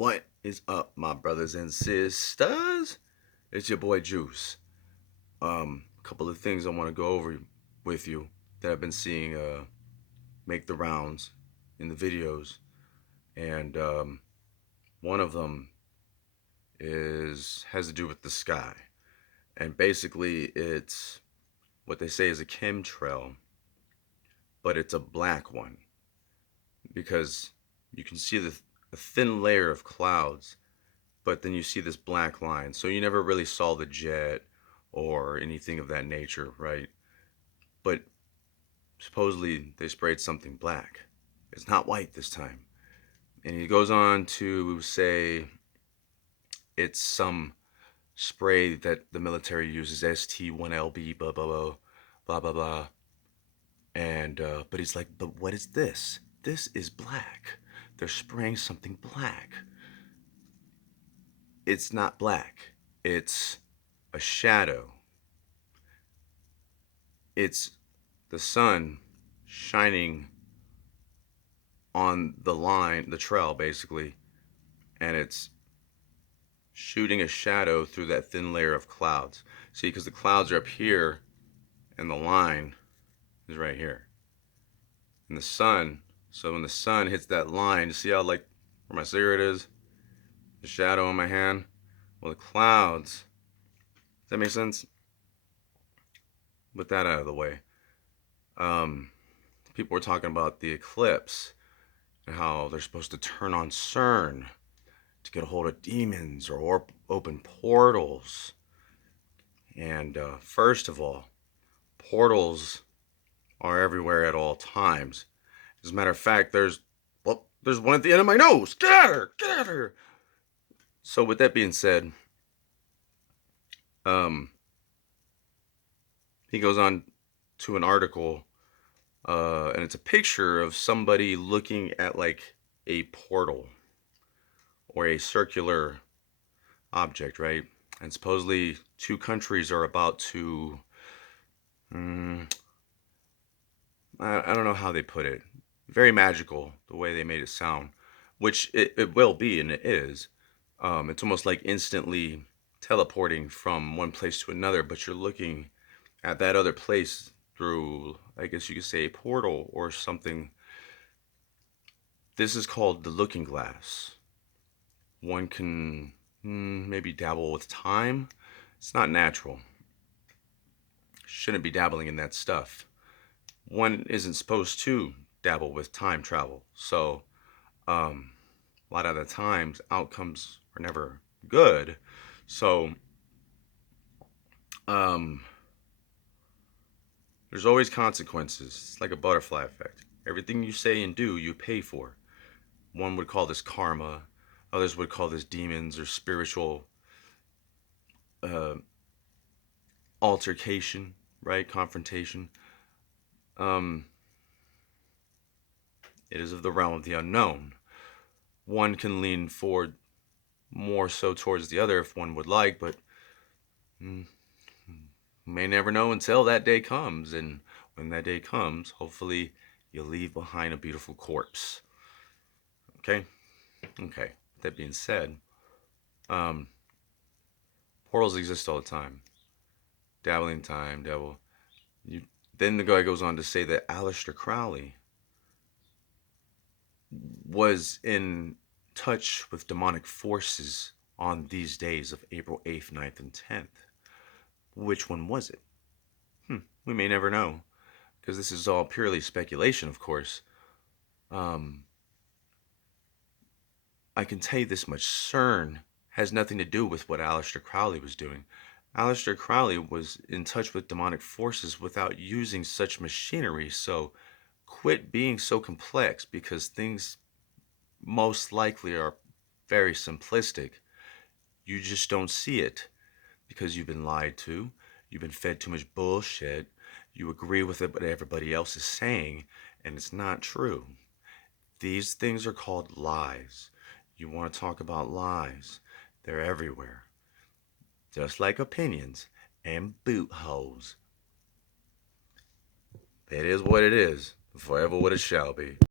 What is up, my brothers and sisters? It's your boy Juice. A couple of things I want to go over with you that I've been seeing make the rounds in the videos, and one of them has to do with the sky, and basically it's what they say is a chemtrail, but it's a black one because you can see a thin layer of clouds, but then you see this black line. So you never really saw the jet or anything of that nature, right? But supposedly they sprayed something black. It's not white this time. And he goes on to say it's some spray that the military uses, ST1LB, blah, blah, blah, blah, blah, blah. And, but he's like, but what is this? This is black. They're spraying something black. It's not black. It's a shadow. It's the sun shining on the line, the trail basically, and it's shooting a shadow through that thin layer of clouds. See, because the clouds are up here and the line is right here. And the sun, so when the sun hits that line, you see how like where my cigarette is? The shadow on my hand? Well, the clouds, does that make sense? With that out of the way, people were talking about the eclipse and how they're supposed to turn on CERN to get a hold of demons or open portals. And first of all, portals are everywhere at all times. As a matter of fact, there's one at the end of my nose. Get at her! Get at her! So with that being said, he goes on to an article, and it's a picture of somebody looking at like a portal or a circular object, right? And supposedly two countries are about to, I don't know how they put it. Very magical, the way they made it sound, which it will be, and it is. It's almost like instantly teleporting from one place to another, but you're looking at that other place through, I guess you could say, a portal or something. This is called the looking glass. One can maybe dabble with time. It's not natural. Shouldn't be dabbling in that stuff. One isn't supposed to dabble with time travel. So a lot of the times outcomes are never good. So there's always consequences. It's like a butterfly effect. Everything you say and do, you pay for. One would call this karma. Others would call this demons or spiritual altercation, right? Confrontation. It is of the realm of the unknown. One can lean forward more so towards the other if one would like, but may never know until that day comes. And when that day comes, hopefully you'll leave behind a beautiful corpse. Okay? Okay. That being said, portals exist all the time. Dabbling time, devil. Then the guy goes on to say that Aleister Crowley was in touch with demonic forces on these days of April 8th, 9th, and 10th. Which one was it? We may never know, because this is all purely speculation, of course. I can tell you this much. CERN has nothing to do with what Aleister Crowley was doing. Aleister Crowley was in touch with demonic forces without using such machinery, so quit being so complex, because things most likely are very simplistic. You just don't see it because you've been lied to, you've been fed too much bullshit, you agree with it what everybody else is saying, and it's not true. These things are called lies. You want to talk about lies, they're everywhere. Just like opinions and boot holes. It is what it is, forever what it shall be.